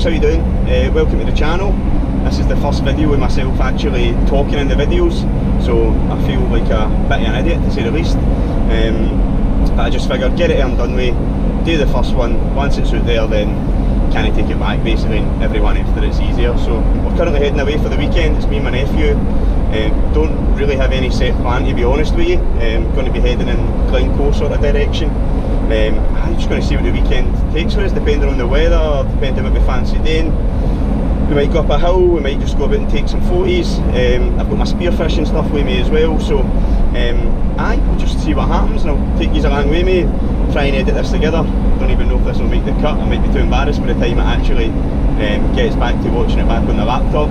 folks, how you doing? Welcome to the channel. This is the first video with myself actually talking in the videos, so I feel like a bit of an idiot to say the least. But I just figured get it here and done with, do the first one, once it's out there then can I take it back basically, and everyone after it's easier. So we're currently heading away for the weekend, it's me and my nephew. Don't really have any set plan to be honest with you. Going to be heading in Glencoe sort of direction. I'm just going to see what the weekend takes for us, depending on the weather, depending on what we fancy doing. We might go up a hill, we might just go about and take some photos. I've got my spearfishing stuff with me as well, so we'll just see what happens, and I'll take you along with me, try and edit this together. Don't even know if this will make the cut, I might be too embarrassed by the time it actually gets back to watching it back on the laptop.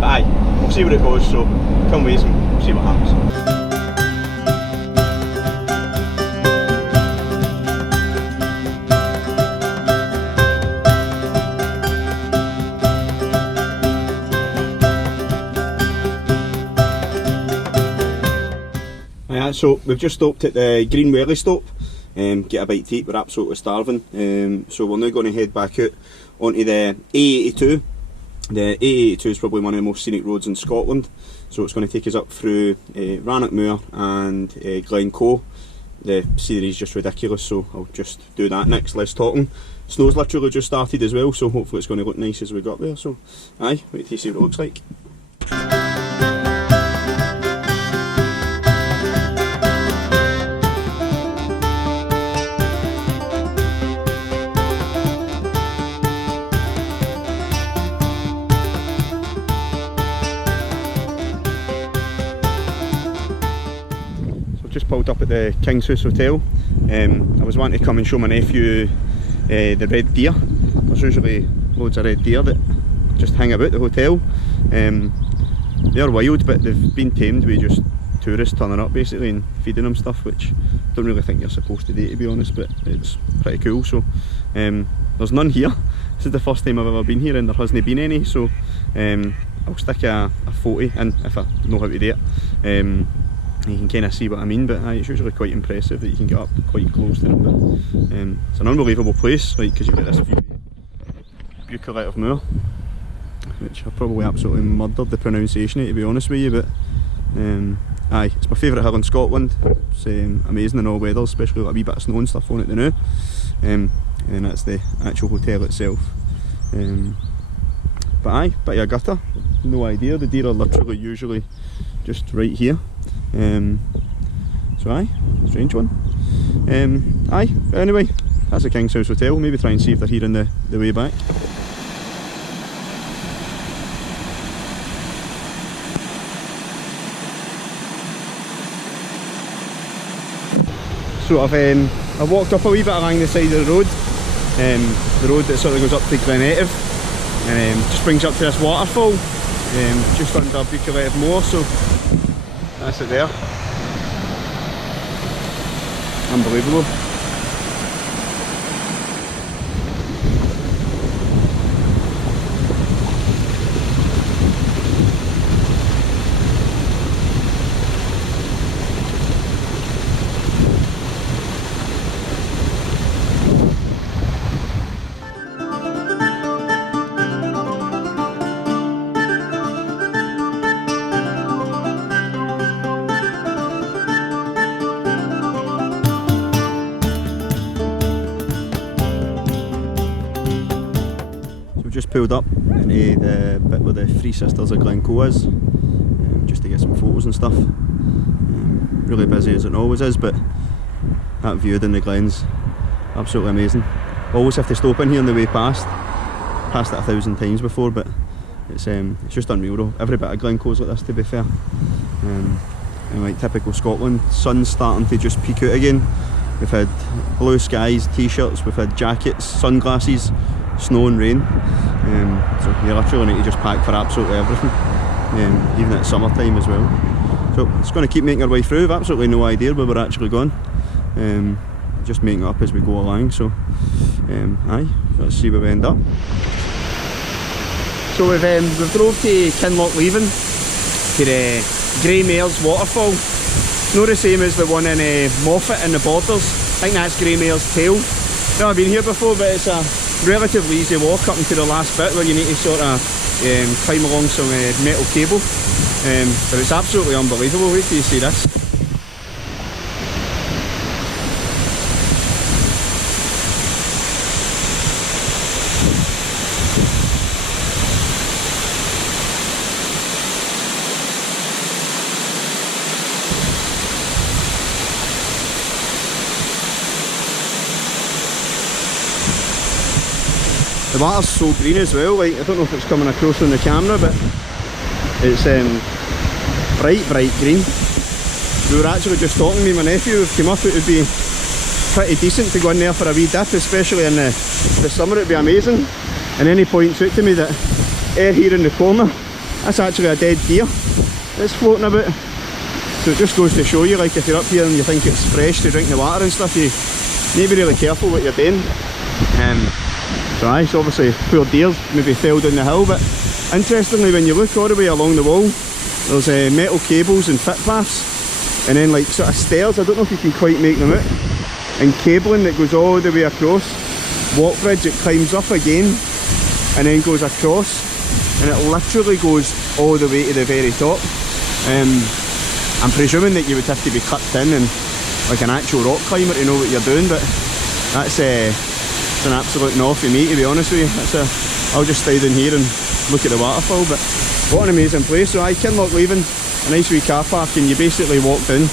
But we'll see where it goes, so come with us and we'll see what happens. So we've just stopped at the Green Welly stop, get a bite to eat, we're absolutely starving, so we're now going to head back out onto the A82. The A82 is probably one of the most scenic roads in Scotland, so it's going to take us up through Rannochmoor and Glencoe. The scenery is just ridiculous, so I'll just do that next, less talking. Snow's literally just started as well, so hopefully it's going to look nice as we go up there, so wait till you see what it looks like. Just pulled up at the King's House Hotel. I was wanting to come and show my nephew the red deer. There's usually loads of red deer that just hang about the hotel. They're wild, but they've been tamed with just tourists turning up basically and feeding them stuff, which I don't really think you're supposed to do, to be honest, but it's pretty cool. So there's none here. This is the first time I've ever been here and there hasn't been any, so I'll stick a photo in if I know how to do it. You can kind of see what I mean, but it's usually quite impressive that you can get up quite close to them. But it's an unbelievable place, right? Because you've got this view of Buccleuch Moor, which I probably absolutely murdered the pronunciation of, to be honest with you. But it's my favourite hill in Scotland. It's amazing in all weathers, especially with a wee bit of snow and stuff on it now. And that's the actual hotel itself. But bit of a gutter, no idea. The deer are literally usually just right here. So strange one. But anyway, that's the King's House Hotel. Maybe try and see if they're here on the way back. So I've walked up a wee bit along the side of the road that sort of goes up to Glencoe, and just brings up to this waterfall, just under Buccleuch Moor. So that's it there. Unbelievable. Just pulled up into the bit where the Three Sisters of Glencoe is, just to get some photos and stuff. Really busy as it always is, but that view down the glens, absolutely amazing. Always have to stop in here on the way past it 1,000 times before, but it's just unreal though. Every bit of Glencoe's like this, to be fair. And like typical Scotland, sun's starting to just peek out again. We've had blue skies, t-shirts, we've had jackets, sunglasses, snow and rain, so you literally need to just pack for absolutely everything, even at summertime as well. So it's going to keep making our way through. I've absolutely no idea where we're actually going, just making it up as we go along. So let's see where we end up. So we've drove to Kinlochleven to the Grey Mare's waterfall. It's not the same as the one in Moffat in the Borders. I think that's Grey Mare's Tail. Never been here before, but it's a relatively easy walk up into the last bit where you need to sort of climb along some metal cable, but it's absolutely unbelievable. Wait till you see this. The water's so green as well, like I don't know if it's coming across on the camera, but it's bright green. We were actually just talking, me and my nephew, we've come up, it would be pretty decent to go in there for a wee dip, especially in the summer. It would be amazing. And then he points out to me that here in the corner, that's actually a dead deer that's floating about. So it just goes to show you, like if you're up here and you think it's fresh to drink the water and stuff, you need to be really careful what you're doing. So aye, so obviously poor deers maybe fell down the hill, but interestingly when you look all the way along the wall, there's metal cables and footpaths, and then like sort of stairs, I don't know if you can quite make them out, and cabling that goes all the way across, walk bridge, it climbs up again and then goes across, and it literally goes all the way to the very top. I'm presuming that you would have to be clipped in and like an actual rock climber to know what you're doing, but that's it's an absolute no for me, to be honest with you. I'll just stay down here and look at the waterfall. But what an amazing place. So Kinloch leaving, a nice wee car park, and you basically walk down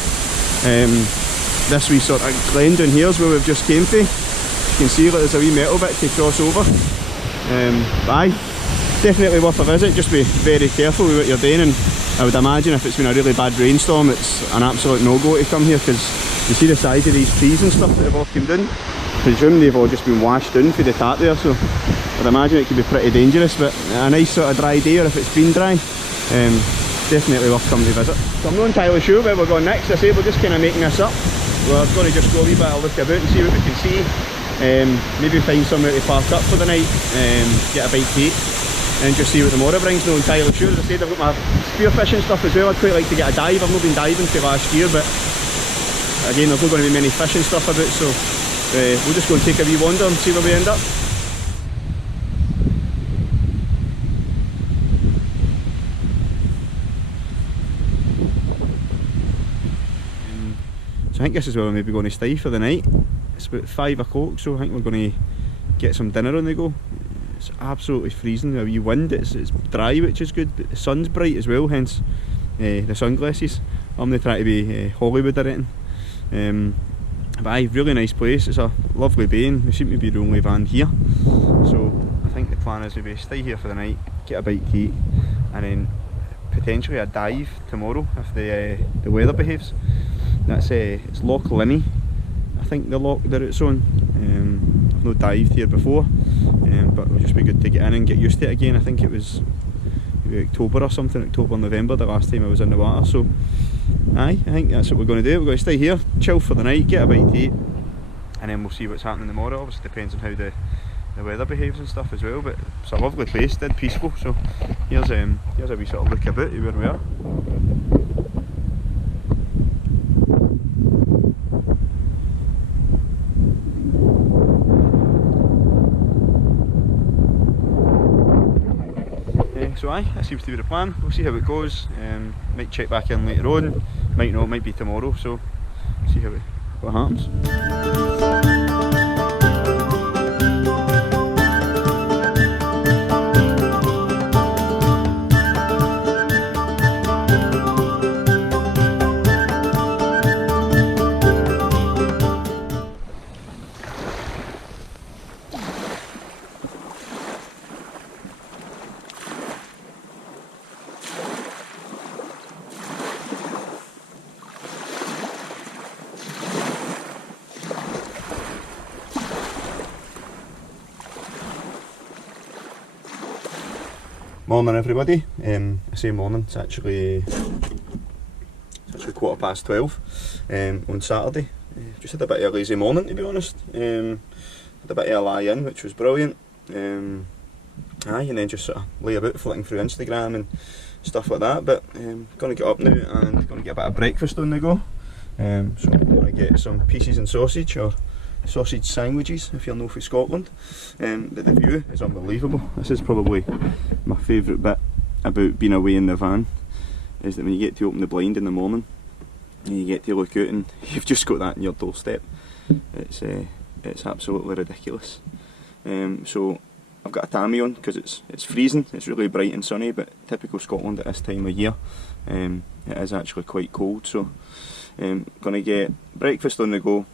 this wee sort of glen down here is where we've just came to. You can see that there's a wee metal bit to cross over. But aye, definitely worth a visit. Just be very careful with what you're doing, and I would imagine if it's been a really bad rainstorm, it's an absolute no-go to come here, because you see the size of these trees and stuff that have all come down. I presume they've all just been washed down for the tap there, so I'd imagine it could be pretty dangerous. But a nice sort of dry day, or if it's been dry, definitely worth coming to visit. So I'm not entirely sure where we're going next. I say we're just kind of making this up. We're going to just go a wee bit of look about and see what we can see. Maybe find somewhere to park up for the night, get a bite to eat, and just see what tomorrow brings. Not entirely sure. As I said, I've got my spearfishing stuff as well. I'd quite like to get a dive. I've not been diving for last year, but again there's not going to be many fishing stuff about, so we'll just go and take a wee wander and see where we end up. So I think this is where we're maybe going to stay for the night. It's about 5 o'clock, so I think we're going to get some dinner on the go. It's absolutely freezing, a wee wind, it's dry, which is good, but the sun's bright as well, hence the sunglasses. I'm not trying to be Hollywood or anything. But aye, really nice place. It's a lovely bay, and we seem to be the only van here. So I think the plan is to stay here for the night, get a bite to eat, and then potentially a dive tomorrow if the weather behaves. That's it's Loch Linney, I think the loch that it's on. I've not dived here before, but it'll just be good to get in and get used to it again. I think it was maybe October or something, October, November, the last time I was in the water. So aye, I think that's what we're going to do. We're going to stay here, chill for the night, get a bite to eat, and then we'll see what's happening tomorrow. Obviously depends on how the weather behaves and stuff as well, but it's a lovely place, dead peaceful. So here's a wee sort of look about where we are. So aye, that seems to be the plan. We'll see how it goes. Might check back in later on, might not, might be tomorrow, so see what happens. Morning everybody. I say morning, it's actually 12:15 on Saturday. Just had a bit of a lazy morning, to be honest. Had a bit of a lie in, which was brilliant. And then just sort of lay about flicking through Instagram and stuff like that. But going to get up now and going to get a bit of breakfast on the go. So I'm going to get some pieces and sausage, or sausage sandwiches if you're not from Scotland, but the view is unbelievable. This is probably my favourite bit about being away in the van, is that when you get to open the blind in the morning and you get to look out and you've just got that in your doorstep, it's absolutely ridiculous. So I've got a tammy on because it's freezing, it's really bright and sunny, but typical Scotland at this time of year, it is actually quite cold. So I'm going to get breakfast on the go.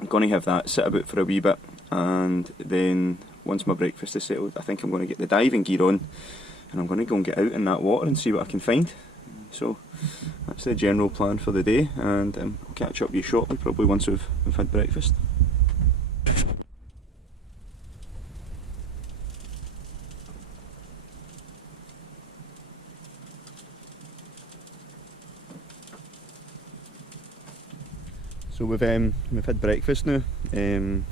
I'm going to have that, sit about for a wee bit, and then once my breakfast is settled, I think I'm going to get the diving gear on and I'm going to go and get out in that water and see what I can find. So that's the general plan for the day, and I'll catch up with you shortly, probably once we've had breakfast. So we've had breakfast now, and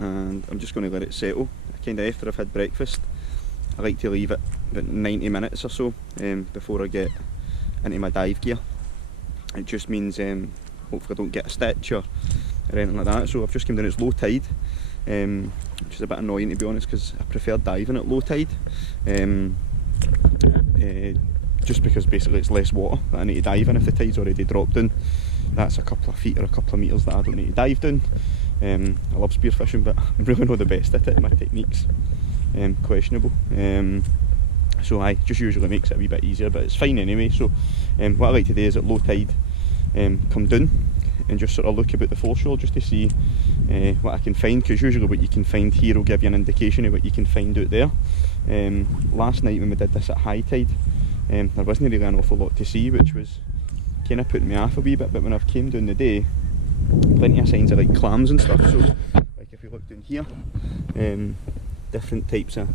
I'm just going to let it settle. Kind of after I've had breakfast, I like to leave it about 90 minutes or so before I get into my dive gear. It just means hopefully I don't get a stitch or anything like that. So I've just come down, it's low tide, which is a bit annoying to be honest, because I prefer diving at low tide, just because basically it's less water that I need to dive in. If the tide's already dropped in, that's a couple of feet or a couple of metres that I don't need to dive down. I love spearfishing, but I'm really not the best at it. My technique's questionable. So I just usually makes it a wee bit easier, but it's fine anyway. So what I like to do is at low tide come down and just sort of look about the foreshore just to see what I can find, because usually what you can find here will give you an indication of what you can find out there. Last night when we did this at high tide, there wasn't really an awful lot to see, which was kind of putting me off a wee bit, but when I've came down the day, plenty of signs of like clams and stuff. So like if you look down here, different types of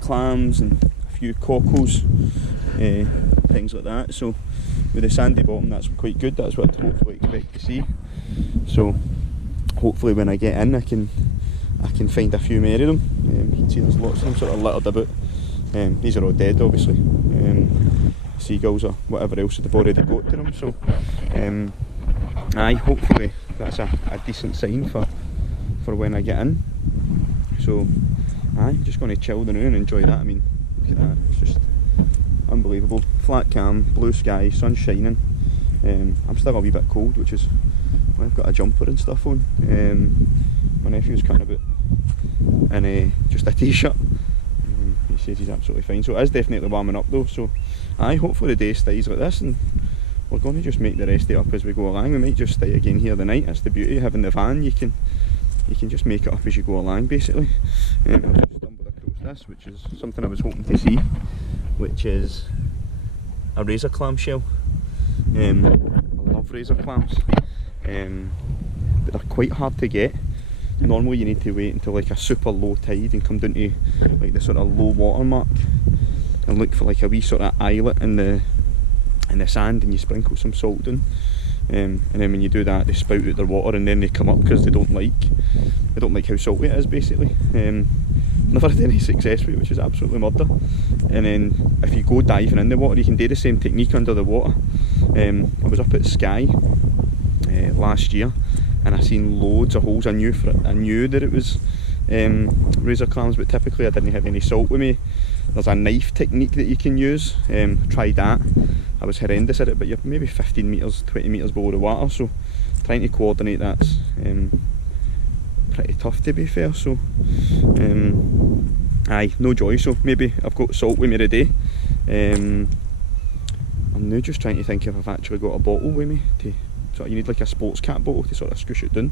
clams and a few cockles, things like that. So with the sandy bottom, that's quite good. That's what I'd hopefully expect to see. So hopefully when I get in, I can find a few more of them. You can see there's lots of them sort of littered about. These are all dead obviously, seagulls or whatever else they've already got to them. So aye, hopefully that's a decent sign for when I get in. So aye, just going to chill now and enjoy that. I mean, look at that, it's just unbelievable. Flat calm, blue sky, sun shining. I'm still a wee bit cold, which is why I've got a jumper and stuff on. My nephew's cutting about in just a t-shirt. He says he's absolutely fine, so it is definitely warming up though. So aye, hopefully the day stays like this, and we're going to just make the rest of it up as we go along. We might just stay again here the night. That's the beauty of having the van, you can just make it up as you go along basically. I've just stumbled across this, which is something I was hoping to see, which is a razor clam shell. I love razor clams, but they're quite hard to get. Normally you need to wait until like a super low tide and come down to like the sort of low water mark and look for like a wee sort of islet in the sand, and you sprinkle some salt in, and then when you do that they spout out their water and then they come up because they don't like how salty it is basically. Never had any success with it, which is absolutely murder. And then if you go diving in the water, you can do the same technique under the water. I was up at Skye last year and I seen loads of holes. I knew that it was razor clams, but typically I didn't have any salt with me. There's a knife technique that you can use. Tried that. I was horrendous at it, but you're maybe 15 metres, 20 metres below the water, so trying to coordinate that's pretty tough to be fair. So aye, no joy. So maybe I've got salt with me today. I'm now just trying to think if I've actually got a bottle with me to. So you need like a sports cap bottle to sort of squish it down.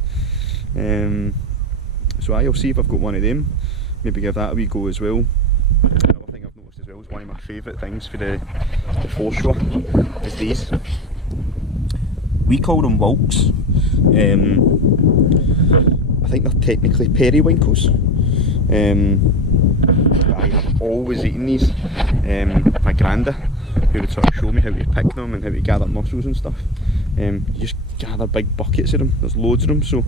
So I'll see if I've got one of them. Maybe give that a wee go as well. Another thing I've noticed as well is one of my favourite things for the foreshore is these. We call them whelks. I think they're technically periwinkles. I have always eaten these. My granda, who would sort of show me how to pick them and how to gather mussels and stuff. You just gather big buckets of them, there's loads of them, so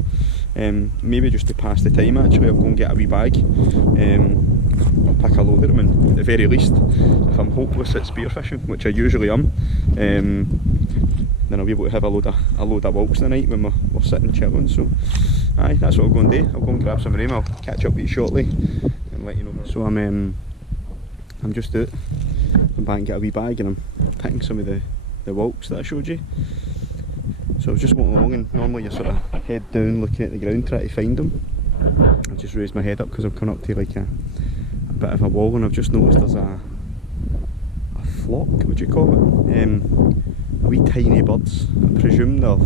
maybe just to pass the time actually I'll go and get a wee bag. I'll pick a load of them, and at the very least, if I'm hopeless at spearfishing, which I usually am, then I'll be able to have a load of whelks the night when we're sitting chilling. So aye, that's what I'll go and do. I'll go and grab some rain. I'll catch up with you shortly and let you know. So I'm just out. I'm back and get a wee bag and I'm picking some of the walks that I showed you. So I was just walking along, and normally you sort of head down looking at the ground trying to find them. I just raised my head up because I'm coming up to like a bit of a wall, and I've just noticed there's a flock, would you call it? A wee tiny birds. I presume they're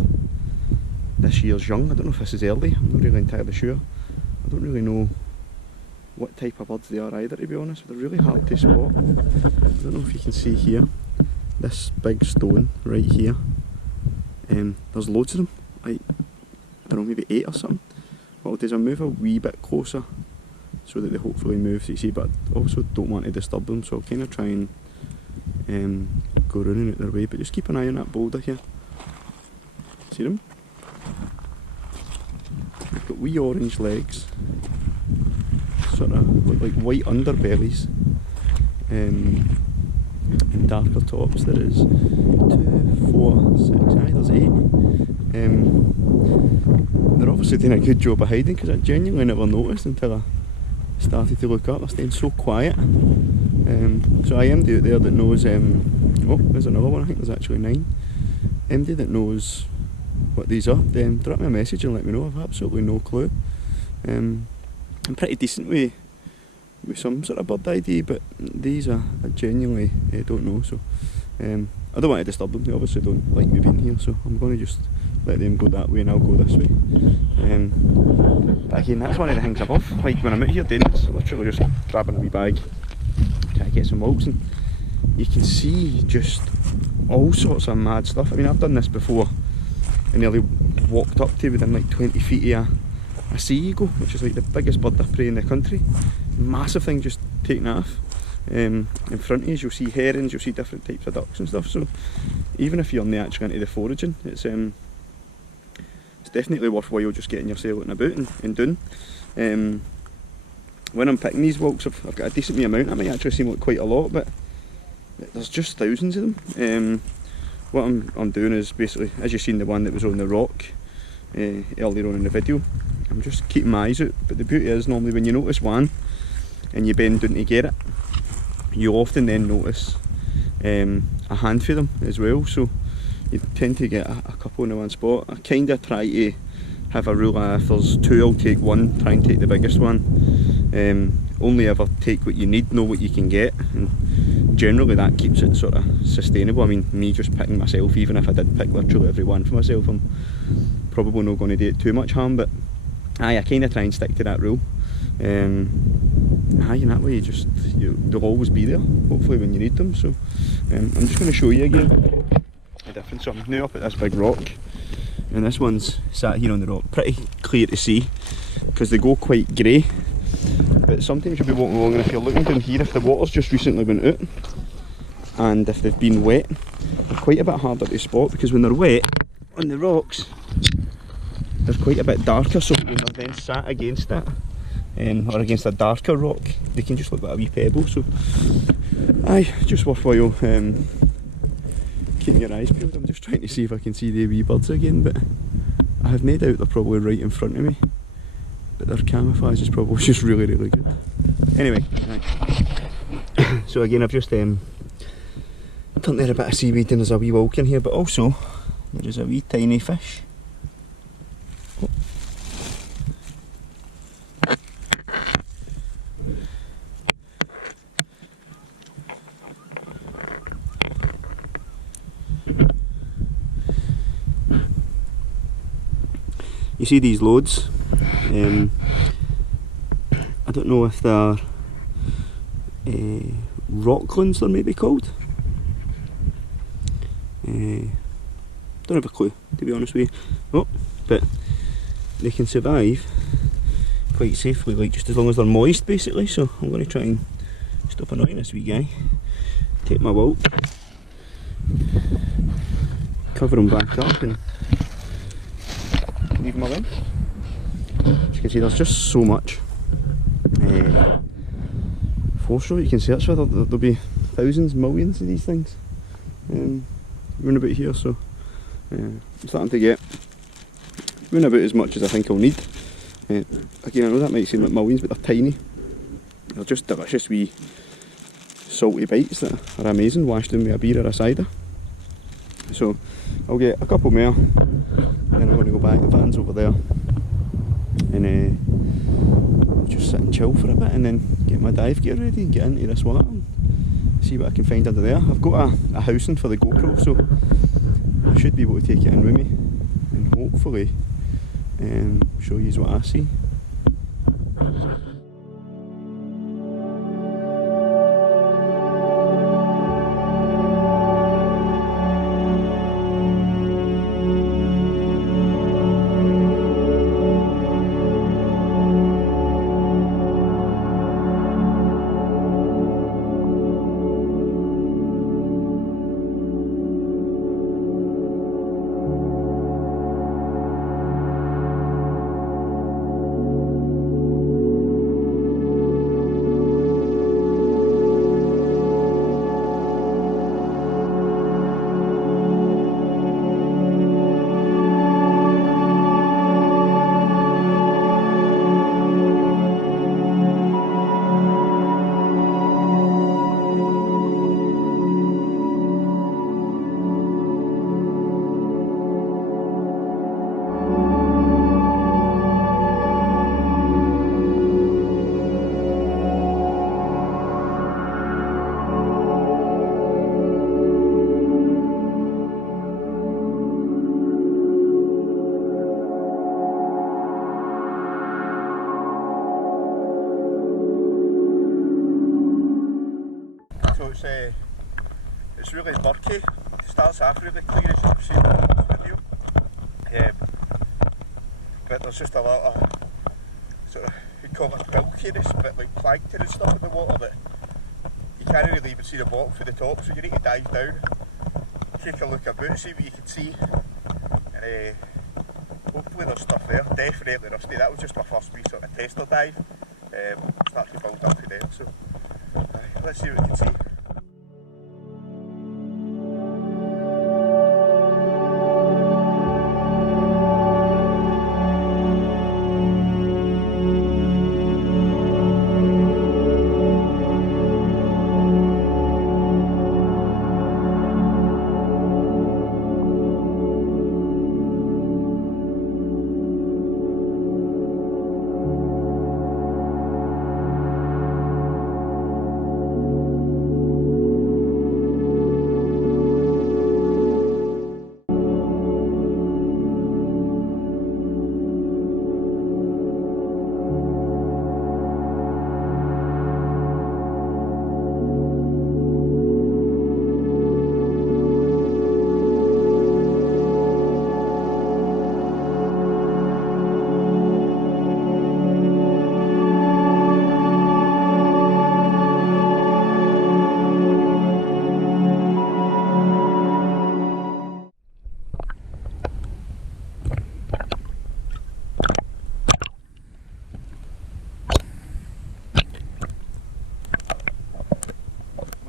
this year's young. I don't know if this is early, I'm not really entirely sure. I don't really know what type of birds they are either, to be honest. They're really hard to spot. I don't know if you can see here, this big stone right here. There's loads of them, like, I don't know, maybe 8 or something. What I'll do is I'll move a wee bit closer so that they hopefully move, so you see, but I also don't want to disturb them, so I'll kind of try and go running out their way, but just keep an eye on that boulder here. See them? They've got wee orange legs, sort of look like white underbellies, and darker tops. There is 2, 4, 6, aye, there's 8. They're obviously doing a good job of hiding, because I genuinely never noticed until I started to look up. They're staying so quiet. So I am out there that knows, oh, there's another one. I think there's actually 9. MD that knows what these are, then drop me a message and let me know. I've absolutely no clue. I'm pretty decent with some sort of bird ID, but these I genuinely don't know, so I don't want to disturb them. They obviously don't like me being here, so I'm going to just let them go that way and I'll go this way. But again, that's one of the things above, like when I'm out here doing this, literally just grabbing a wee bag, trying to get some walks, and you can see just all sorts of mad stuff. I mean, I've done this before and nearly walked up to within like 20 feet of a sea eagle, which is like the biggest bird of prey in the country. Massive thing just taking off. In front of you, you'll see herons, you'll see different types of ducks and stuff, so even if you're not actually into the foraging, it's definitely worthwhile just getting yourself out and about and doing. When I'm picking these walks, I've got a decent wee amount. That might actually seem like quite a lot, but there's just thousands of them. What I'm doing is basically, as you've seen the one that was on the rock earlier on in the video, I'm just keeping my eyes out. But the beauty is, normally when you notice one and you bend down to get it, you often then notice a handful of them as well, so you tend to get a couple in the one spot. I kind of try to have a rule of, if there's 2, I'll take 1, try and take the biggest one. Only ever take what you need, know what you can get, and generally that keeps it sort of sustainable. I mean, me just picking myself, even if I did pick literally every one for myself, I'm probably not going to do it too much harm, but aye, I kind of try and stick to that rule. Aye, in that way they'll always be there, hopefully, when you need them. So I'm just going to show you again the difference. So I'm now up at this big rock, and this one's sat here on the rock, pretty clear to see because they go quite grey, but sometimes you'll be walking along and if you're looking down here, if the water's just recently been out and if they've been wet, they're quite a bit harder to spot, because when they're wet on the rocks they're quite a bit darker, so when they're then sat against it or against a darker rock, they can just look like a wee pebble. So aye, just worthwhile keeping your eyes peeled. I'm just trying to see if I can see the wee birds again, but I have no doubt they're probably right in front of me, but their camouflage is probably just really good. Anyway, right. So again, I've just turned there a bit of seaweed and there's a wee walk in here, but also there is a wee tiny fish. Oh. You see these loads, I don't know if they're rocklands, they're maybe called. Don't have a clue, to be honest with you. Oh, but they can survive quite safely, like just as long as they're moist basically. So I'm going to try and stop annoying this wee guy, take my walk, cover him back up and leave them alone. As you can see, there's just so much forestry you can search for. There'll be thousands, millions of these things running about here, so I'm starting to get round about as much as I think I'll need. Again, I know that might seem like millions, but they're tiny. They're just delicious wee salty bites that are amazing, washed in with a beer or a cider. So I'll get a couple more, and then I'm going to go back. The van's over there, and just sit and chill for a bit, and then get my dive gear ready and get into this water and see what I can find under there. I've got a housing for the GoPro, so I should be able to take it in with me and hopefully show you what I see. It's really murky. It starts off really clear as you've seen in this video, but there's just a lot of sort of, we call it bulkiness, but like plankton and stuff in the water that you can't really even see the bottom for the top, so you need to dive down, take a look about, see what you can see, and hopefully there's stuff there. Definitely rusty. That was just my first wee sort of tester dive. Start to build up to there, so let's see what we can see.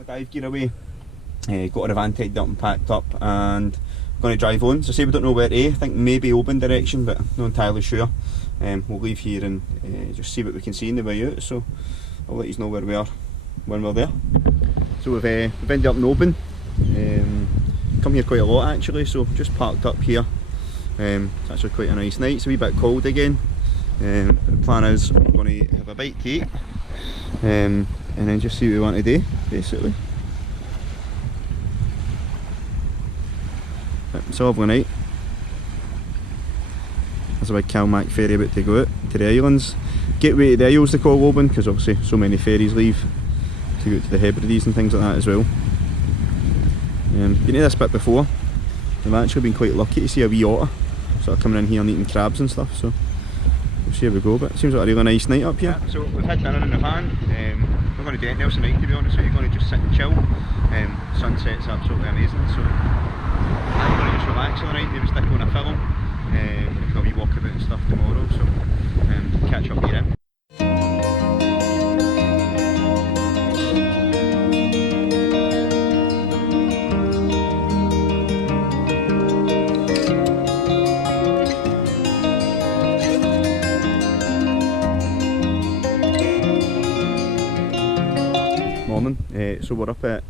Dive gear away, got our van tied up and packed up, and I'm going to drive on. So say we don't know where to, I think maybe Oban direction, but not entirely sure. We'll leave here and just see what we can see in the way out, so I'll let you know where we are when we're there. So we've ended up in Oban, come here quite a lot actually, so just parked up here. It's actually quite a nice night. It's a wee bit cold again. The plan is we're going to have a bite to eat, and then just see what we want to do, basically. It's a lovely night. There's a big Calmac ferry about to go out to the islands. Gateway to the Isles they call Oban, because obviously so many ferries leave to go out to the Hebrides and things like that as well. Been to this bit before. I've actually been quite lucky to see a wee otter sort of coming in here and eating crabs and stuff, so we'll see how we go, but it seems like a really nice night up here. Yeah, so we've had dinner in the van. We're going to do anything else tonight, to be honest with you. We're going to just sit and chill. Sunset's absolutely amazing, so I'm going to just relax all the night, maybe stick on a film. We've got a wee walk about and stuff tomorrow, so catch up here in. filming. So we're up at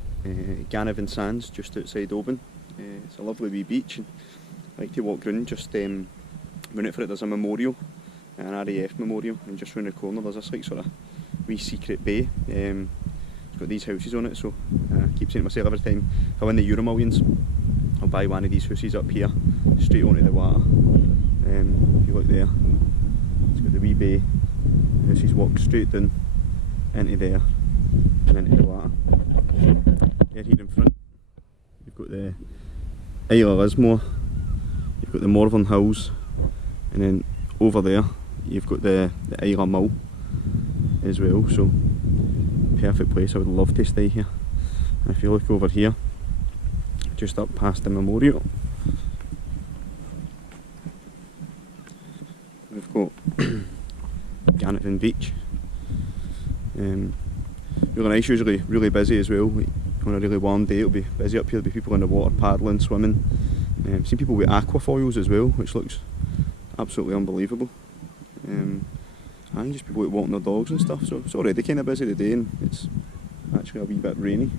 Glencoe Sands, just outside Oban. It's a lovely wee beach, and I like to walk round. Just run out for it. There's a memorial, an RAF memorial, and just round the corner there's this like sort of wee secret bay. It's got these houses on it, so I keep saying to myself every time if I win the Euro Millions, I'll buy one of these houses up here, straight onto the water. If you look there, it's got the wee bay. The houses walk straight down into there and into the water. Here in front, you've got the Isle of Lismore, you've got the Morven Hills, and then over there you've got the Isle of Mull as well. So perfect place. I would love to stay here. And if you look over here, just up past the memorial, we've got Glencoe Beach. Really nice, usually really busy as well. Like, on a really warm day it'll be busy up here. There'll be people in the water paddling, swimming. Seen people with aquafoils as well, which looks absolutely unbelievable. And just people like walking their dogs and stuff, so it's already kind of busy today, and it's actually a wee bit rainy.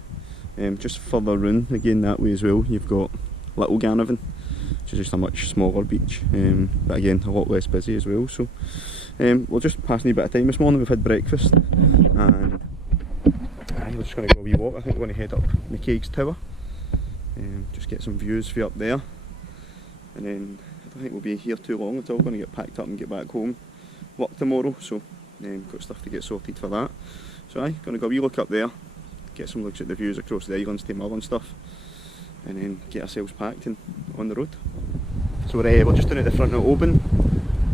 Just further round again that way as well, you've got Little Glencoe, which is just a much smaller beach, but again a lot less busy as well. So we're just passing a bit of time this morning. We've had breakfast and we're just going to go a wee walk. I think we're going to head up McCaig's Tower, just get some views for up there, and then I don't think we'll be here too long at all. Going to get packed up and get back home, work tomorrow, so got stuff to get sorted for that. So going to go a wee look up there, get some looks at the views across the islands to Mull and stuff, and then get ourselves packed and on the road. So we're just down at the front of Oban.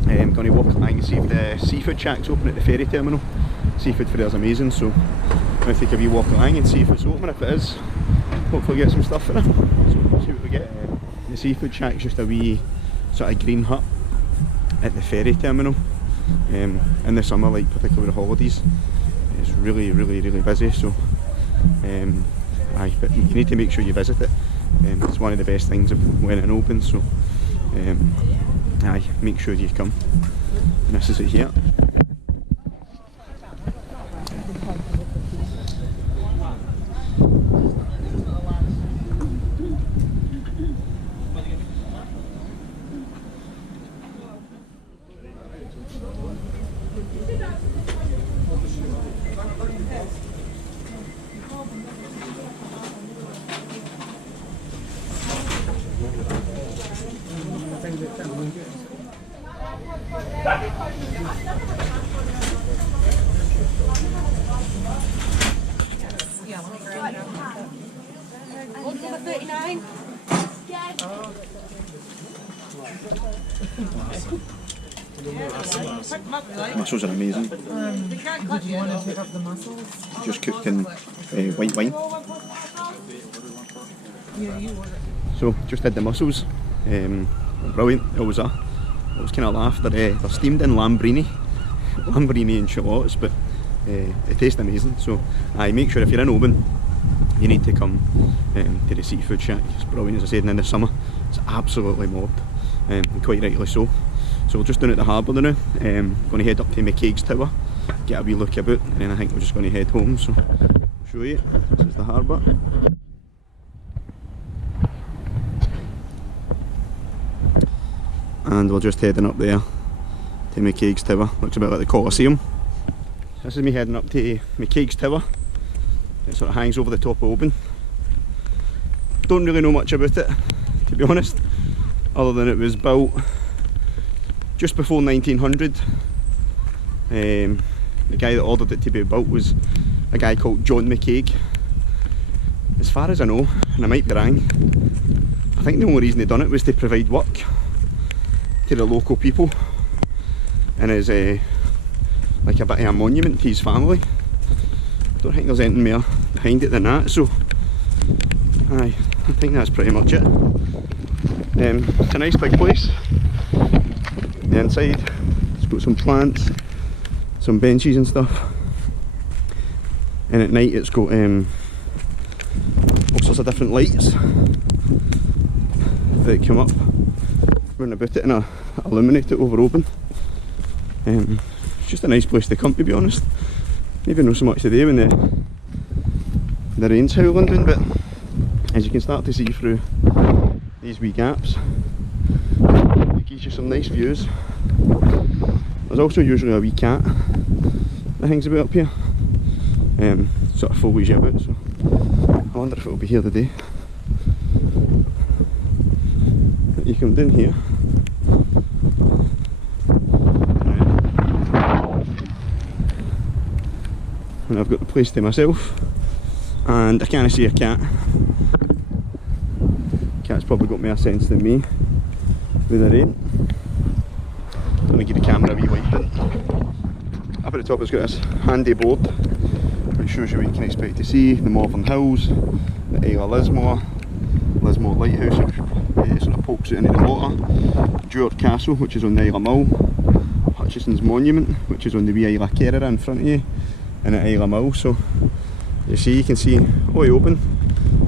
I'm going to walk along and see if the seafood shack's open at the ferry terminal. Seafood for there is amazing, so I'm going to take a wee walk along and see if it's open. If it is, hopefully get some stuff for it. So we'll see what we get. The seafood shack's just a wee sort of green hut at the ferry terminal. In the summer, like particularly the holidays, it's really busy, so but you need to make sure you visit it. It's one of the best things of when it opens, so make sure you come. And this is it here. Mussels are amazing. Did you want to pick up the mussels? Just cooked in white wine. Yeah, you ordered. So just had the mussels. Brilliant. It was kind of laugh. They're steamed in lambrini and shallots, but they taste amazing. So make sure if you're in Oban, you need to come to the seafood shack. It's brilliant, as I said, and in the summer it's absolutely mobbed, and quite rightly so. So we're just down at the harbour now. Going to head up to McCaig's Tower, get a wee look about, and then I think we're just going to head home. So I'll show you. This is the harbour. And we're just heading up there to McCaig's Tower. Looks a bit like the Colosseum. This is me heading up to McCaig's Tower. It sort of hangs over the top of Oban. Don't really know much about it, to be honest, other than it was built just before 1900. The guy that ordered it to be built was a guy called John McCaig. As far as I know, and I might be wrong, I think the only reason they done it was to provide work to the local people, and as like a bit of a monument to his family. I don't think there's anything more behind it than that, so I think that's pretty much it. It's a nice big place. The inside, it's got some plants, some benches and stuff, and at night it's got all sorts of different lights that come up round about it and illuminate it over Oban. It's just a nice place to come, to be honest. Maybe not so much today when the rain's howling down, but as you can start to see through these wee gaps, it gives you some nice views. There's also usually a wee cat that hangs about up here, sort of foliage about, so I wonder if it'll be here today. You come down here, and I've got the place to myself, and I can't see a cat. Cat's probably got more sense than me with the rain. I'm going to give the camera a wee wipe in. Up at the top it's got this handy board which shows you what you can expect to see: the Northern Hills, the Isle of Lismore Lighthouse which sort of pokes out into the water, Duart Castle which is on the Isle of Mull, Hutchison's Monument which is on the wee Isle of Kerrera in front of you, and the Isle of Mull. So you can see Oban,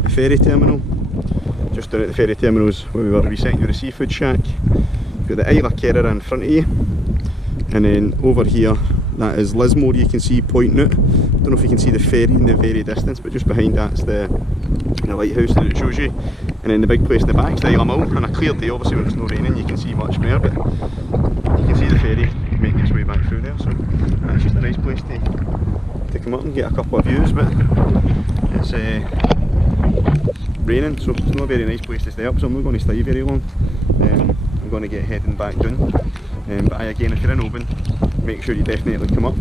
the ferry terminal. Just down at the ferry terminals where we were resetting the seafood shack. Got the Isle of Kerrera in front of you, and then over here that is Lismore, you can see pointing out. Don't know if you can see the ferry in the very distance, but just behind that's the lighthouse that it shows you. And then the big place in the back is the Isle of Mull, and a clear day obviously when it's not raining you can see much more, but you can see the ferry making its way back through there, so that's just a nice place to come up and get a couple of views. But it's raining, so it's not a very nice place to stay up, so I'm not going to stay very long. I'm going to get heading back down, but again, if you're in Oban, make sure you definitely come up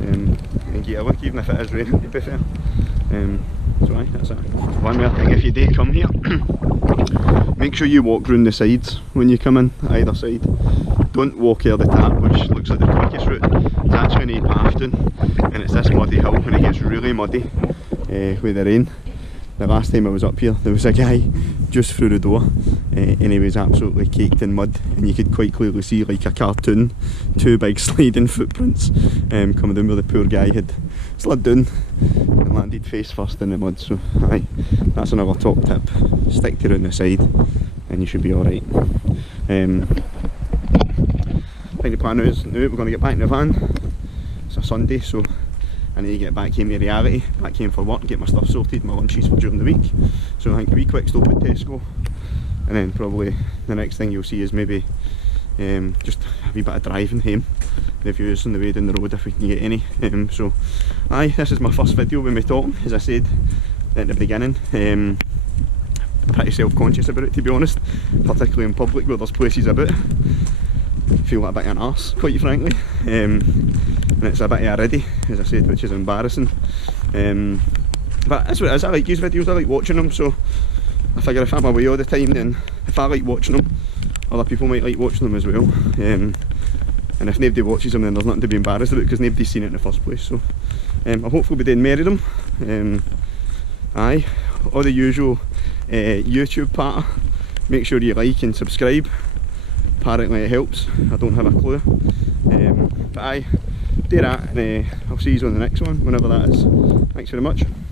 and get a look, even if it is raining, to be fair. So that's it. One more thing, if you do come here, make sure you walk round the sides when you come in, either side. Don't walk over the tap, which looks like the quickest route. It's actually an path down, and it's this muddy hill, and it gets really muddy with the rain. The last time I was up here, there was a guy just through the door, and he was absolutely caked in mud, and you could quite clearly see, like a cartoon, two big sliding footprints coming down where the poor guy had slid down and landed face first in the mud. So aye, that's another top tip: stick to round the side and you should be alright. I think the plan is now we're going to get back in the van. It's a Sunday, so I need to get back home to reality, back home for work, get my stuff sorted, my lunches for during the week. So I think a wee quick stop at Tesco, and then probably the next thing you'll see is maybe just a wee bit of driving home, the views on the way down the road if we can get any. So aye, this is my first video with me talking, as I said at the beginning. Pretty self-conscious about it, to be honest, particularly in public where there's places about. I feel like a bit of an arse, quite frankly, and it's a bit already, as I said, which is embarrassing. But that's what it is. I like these videos, I like watching them, so I figure if I'm away all the time, then if I like watching them, other people might like watching them as well. And if nobody watches them, then there's nothing to be embarrassed about because nobody's seen it in the first place. So I'll hopefully be doing more of them. Aye, all the usual YouTube patter. Make sure you like and subscribe. Apparently it helps, I don't have a clue. But aye, do that, and I'll see you on the next one, whenever that is. Thanks very much.